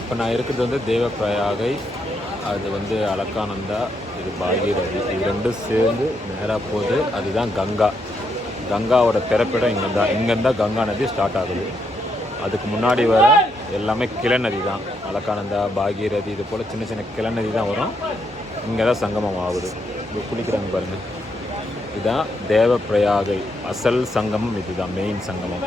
இப்போ நான் இருக்கிறது வந்து தேவப்பிரயாகை, அது வந்து அலக்கானந்தா, இது பாகீரதி, இது ரெண்டும் சேர்ந்து நேராக போகுது. அதுதான் கங்கா. கங்காவோட பிறப்பிடம் இங்கேருந்தா கங்கா நதி ஸ்டார்ட் ஆகுது. அதுக்கு முன்னாடி வர எல்லாமே கிளநதி தான். அலக்கானந்தா, பாகீரதி, இது போல் சின்ன சின்ன கிளநதி தான் வரும். இங்கே தான் சங்கமம் ஆகுது. இது குளிக்கிறாங்க பாருங்கள். இதுதான் தேவப்பிரயாகை. அசல் சங்கமம் இதுதான், மெயின் சங்கமம்.